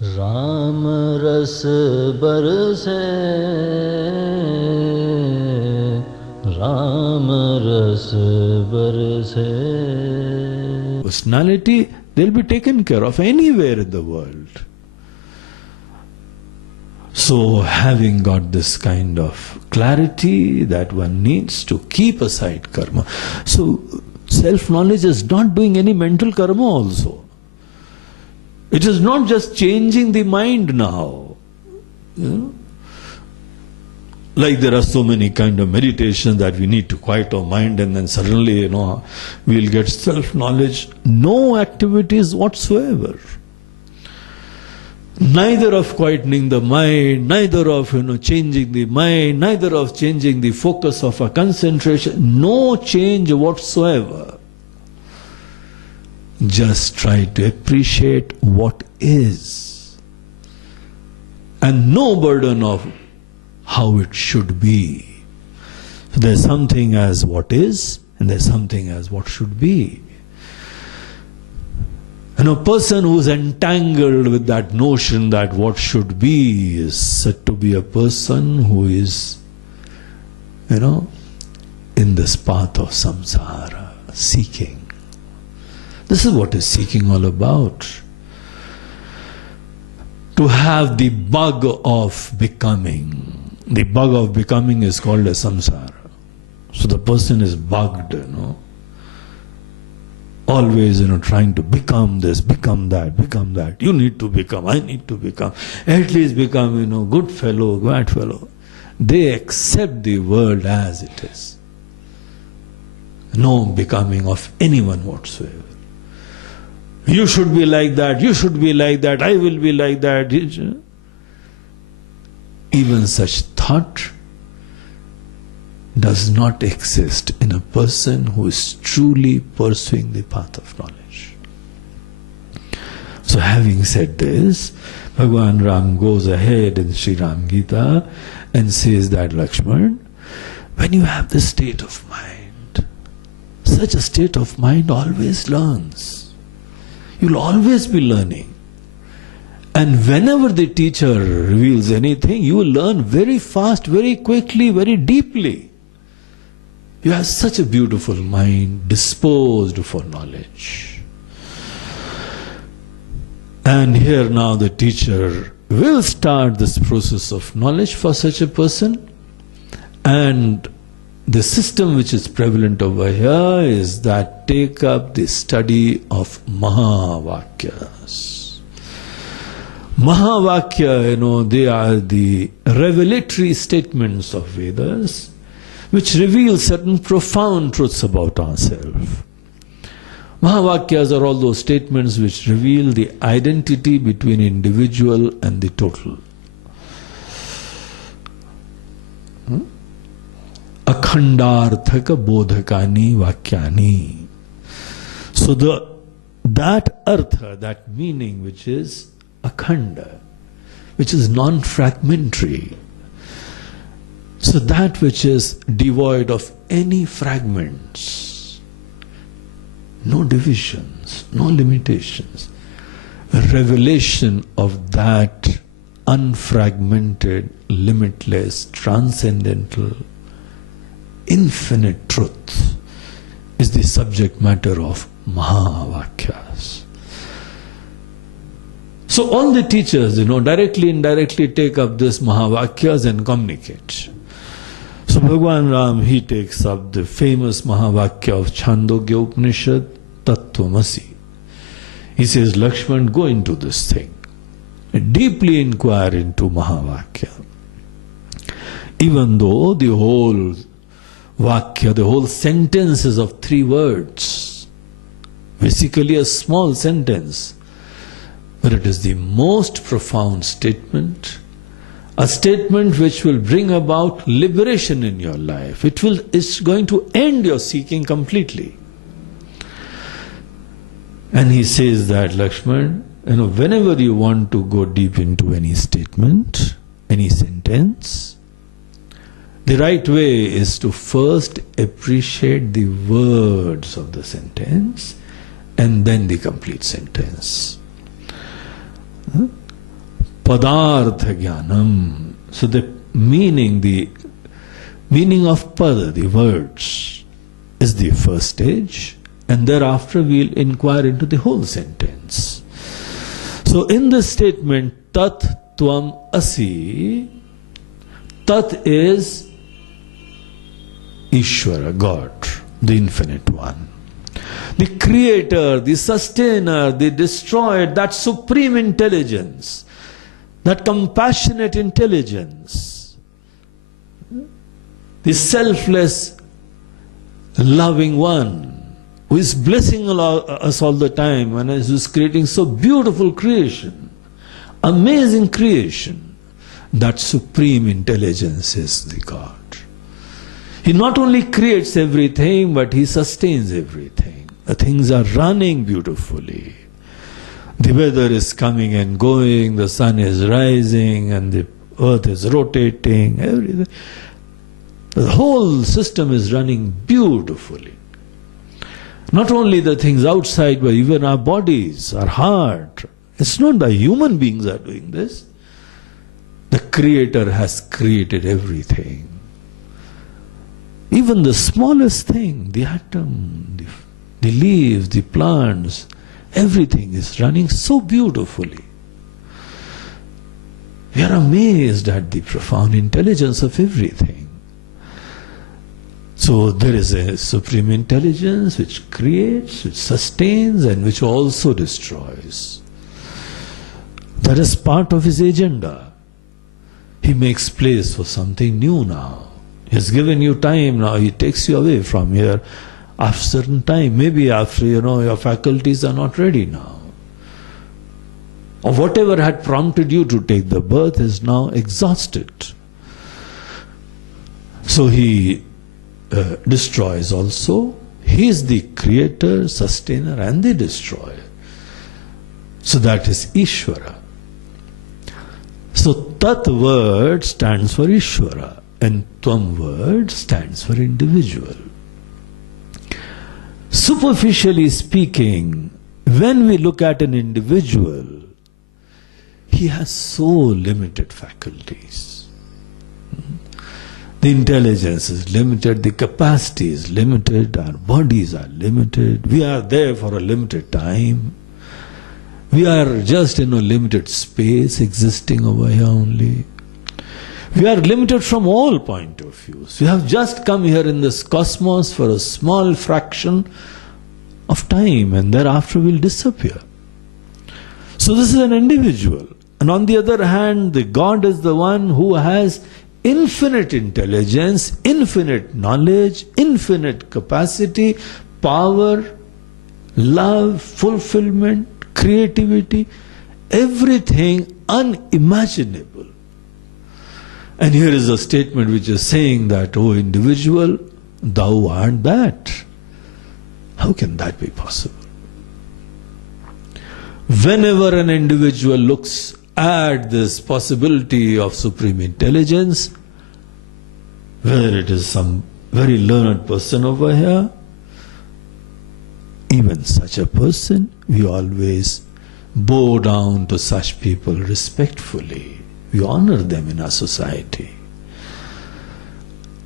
राम रस बरसे, राम रस बरसे. Personality, they'll be taken care of anywhere in the world. So, having got this kind of clarity that one needs to keep aside karma. So, self-knowledge is not doing any mental karma also. It is not just changing the mind now. You know? Like there are so many kind of meditations that we need to quiet our mind and then suddenly, we'll get self-knowledge. No activities whatsoever. Neither of quietening the mind, neither of changing the mind, neither of changing the focus of our concentration. No change whatsoever. Just try to appreciate what is. And no burden of how it should be. So there's something as what is, and there's something as what should be. And a person who's entangled with that notion that what should be is said to be a person who is, in this path of samsara, seeking. This is what is seeking all about. To have the bug of becoming. The bug of becoming is called a samsara. So the person is bugged, Always, trying to become this, become that, become that. You need to become, I need to become. At least become, good fellow, bad fellow. They accept the world as it is. No becoming of anyone whatsoever. You should be like that, you should be like that, I will be like that. Even such thought does not exist in a person who is truly pursuing the path of knowledge. So having said this, Bhagwan Ram goes ahead in Sri Ram Gita and says that, Lakshman, when you have this state of mind, such a state of mind always learns. You'll always be learning. And whenever the teacher reveals anything, you will learn very fast, very quickly, very deeply. You have such a beautiful mind, disposed for knowledge. And here now the teacher will start this process of knowledge for such a person. And the system which is prevalent over here is that take up the study of Mahavakyas. Mahavakya, they are the revelatory statements of Vedas, which reveal certain profound truths about ourselves. Mahavakyas are all those statements which reveal the identity between individual and the total. Akhandarthaka bodhakani vakyani. So that artha, that meaning which is akhanda, which is non-fragmentary. So that which is devoid of any fragments, no divisions, no limitations. A revelation of that unfragmented, limitless, transcendental, infinite truth is the subject matter of Mahavakyas. So all the teachers, directly, indirectly take up this Mahavakyas and communicate. So Bhagwan Ram, he takes up the famous Mahavakya of Chandogya Upanishad, Tattvamasi. He says, Lakshman, go into this thing. Deeply inquire into Mahavakya. Even though the whole Vakya, the whole sentence is of 3 words. Basically a small sentence. But it is the most profound statement. A statement which will bring about liberation in your life. It's going to end your seeking completely. And he says that, Lakshman, whenever you want to go deep into any statement, any sentence, the right way is to first appreciate the words of the sentence and then the complete sentence. Padartha Jnanam. So the meaning of pada, the words, is the first stage, and thereafter we'll inquire into the whole sentence. So in this statement, Tat Tvam Asi, Tat is Ishvara, God, the Infinite One. The Creator, the Sustainer, the Destroyer, that Supreme Intelligence, that compassionate intelligence, the selfless, loving One, who is blessing us all the time and who is creating so beautiful creation, amazing creation. That Supreme Intelligence is the God. He not only creates everything, but He sustains everything. The things are running beautifully. The weather is coming and going, the sun is rising, and the earth is rotating, everything. The whole system is running beautifully. Not only the things outside, but even our bodies, our heart. It's not the human beings are doing this. The Creator has created everything. Even the smallest thing, the atom, the leaves, the plants, everything is running so beautifully. We are amazed at the profound intelligence of everything. So there is a Supreme Intelligence which creates, which sustains, and which also destroys. That is part of His agenda. He makes place for something new now. He has given you time now. He takes you away from here after a certain time. Maybe after, your faculties are not ready now. Or whatever had prompted you to take the birth is now exhausted. So He destroys also. He is the creator, sustainer, and the destroyer. So that is Ishvara. So Tat word stands for Ishvara, and Tvam word stands for individual. Superficially speaking, when we look at an individual, he has so limited faculties. The intelligence is limited, the capacity is limited, our bodies are limited, we are there for a limited time. We are just in a limited space existing over here only. We are limited from all point of views. We have just come here in this cosmos for a small fraction of time, and thereafter we'll disappear. So this is an individual. And on the other hand, the God is the one who has infinite intelligence, infinite knowledge, infinite capacity, power, love, fulfillment, creativity, everything unimaginable. And here is a statement which is saying that, oh individual, thou art that. How can that be possible? Whenever an individual looks at this possibility of supreme intelligence, whether it is some very learned person over here, even such a person, we always bow down to such people respectfully. We honor them in our society.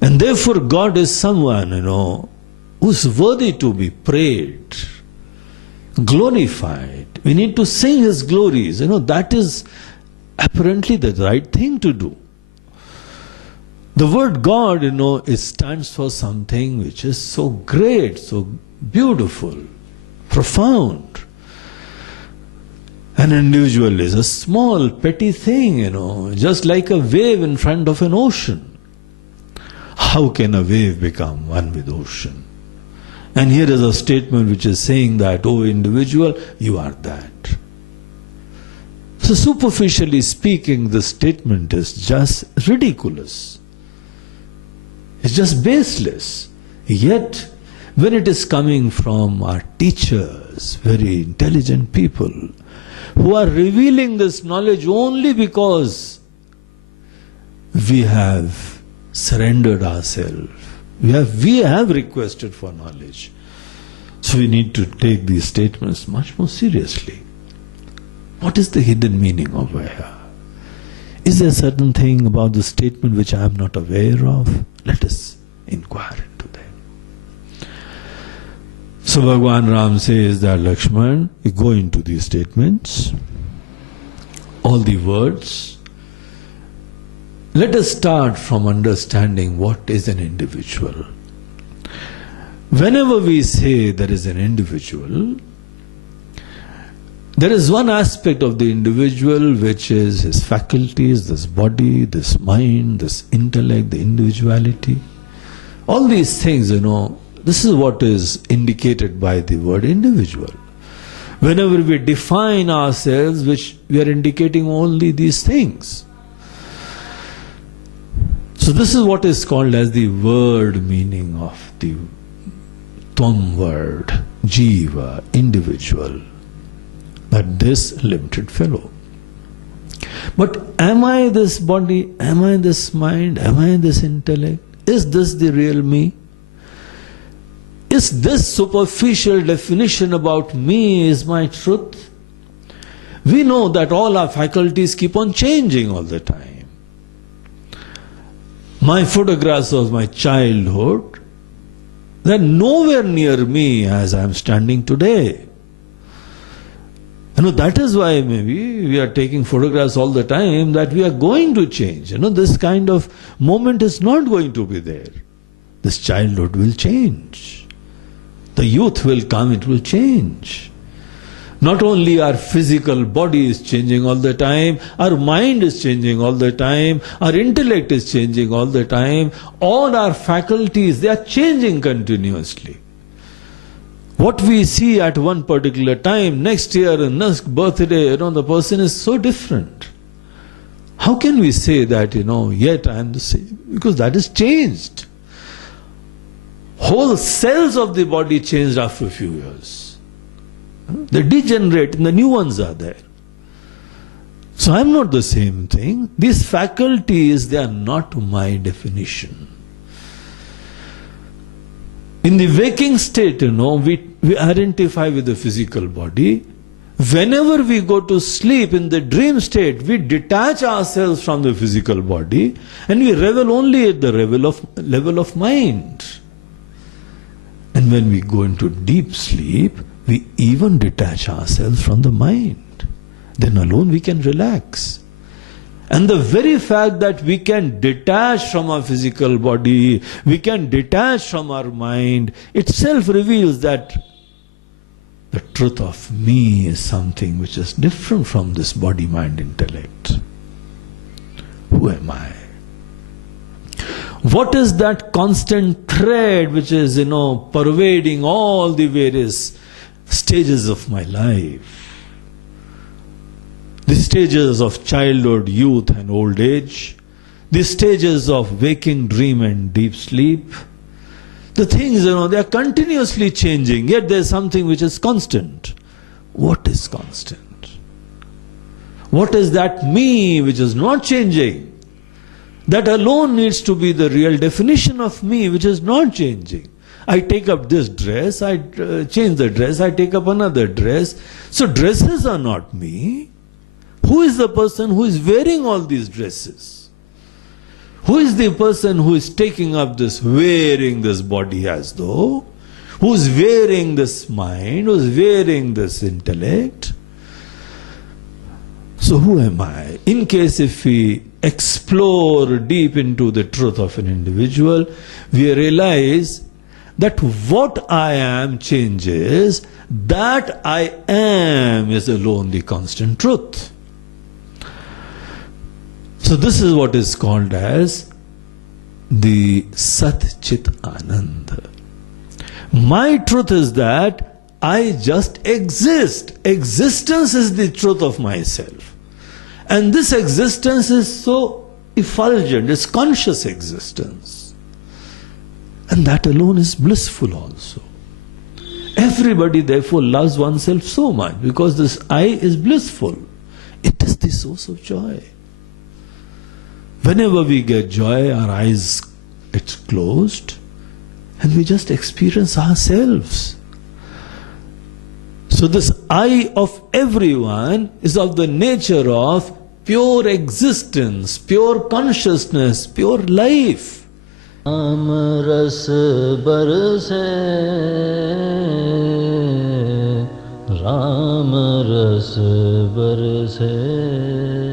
And therefore God is someone, who's worthy to be prayed, glorified. We need to sing His glories. That is apparently the right thing to do. The word God, it stands for something which is so great, so beautiful, profound. An individual is a small, petty thing, just like a wave in front of an ocean. How can a wave become one with ocean? And here is a statement which is saying that, oh individual, you are that. So superficially speaking, this statement is just ridiculous. It's just baseless. Yet, when it is coming from our teachers, very intelligent people, who are revealing this knowledge only because we have surrendered ourselves. We have requested for knowledge. So we need to take these statements much more seriously. What is the hidden meaning over here? Is there a certain thing about the statement which I am not aware of? Let us inquire into that. So Bhagwan Ram says that, Lakshman, you go into these statements, all the words. Let us start from understanding what is an individual. Whenever we say there is an individual, there is one aspect of the individual which is his faculties, this body, this mind, this intellect, the individuality. All these things, this is what is indicated by the word individual. Whenever we define ourselves, which we are indicating only these things. So this is what is called as the word meaning of the Tvam word, Jiva, individual. That this limited fellow. But am I this body? Am I this mind? Am I this intellect? Is this the real me? Is this superficial definition about me is my truth? We know that all our faculties keep on changing all the time. My photographs of my childhood, they're nowhere near me as I am standing today. That is why maybe we are taking photographs all the time, that we are going to change. This kind of moment is not going to be there. This childhood will change. The youth will come, it will change. Not only our physical body is changing all the time, our mind is changing all the time, our intellect is changing all the time, all our faculties, they are changing continuously. What we see at one particular time, next year, next birthday, the person is so different. How can we say that, yet I am the same? Because that is changed. Whole cells of the body changed after a few years. They degenerate and the new ones are there. So I am not the same thing. These faculties, they are not my definition. In the waking state, we identify with the physical body. Whenever we go to sleep in the dream state, we detach ourselves from the physical body and we revel only at the level of mind. And when we go into deep sleep, we even detach ourselves from the mind. Then alone we can relax. And the very fact that we can detach from our physical body, we can detach from our mind, itself reveals that the truth of me is something which is different from this body, mind, intellect. Who am I? What is that constant thread which is, pervading all the various stages of my life? The stages of childhood, youth and old age, the stages of waking, dream and deep sleep. The things, they are continuously changing, yet there is something which is constant. What is constant? What is that me which is not changing? That alone needs to be the real definition of me which is not changing. I take up this dress, I change the dress, I take up another dress. So dresses are not me. Who is the person who is wearing all these dresses? Who is the person who is taking up this, wearing this body as though? Who is wearing this mind? Who is wearing this intellect? So who am I? In case if we explore deep into the truth of an individual, we realize that what I am changes, that I am is alone the constant truth. So this is what is called as the Sat Chit Anand. My truth is that I just exist. Existence is the truth of myself. And this existence is so effulgent, it's conscious existence. And that alone is blissful also. Everybody therefore loves oneself so much because this I is blissful. It is the source of joy. Whenever we get joy, our eyes, it's closed and we just experience ourselves. So this I of everyone is of the nature of pure existence, pure consciousness, pure life. Ram रस बरसे, राम रस बरसे.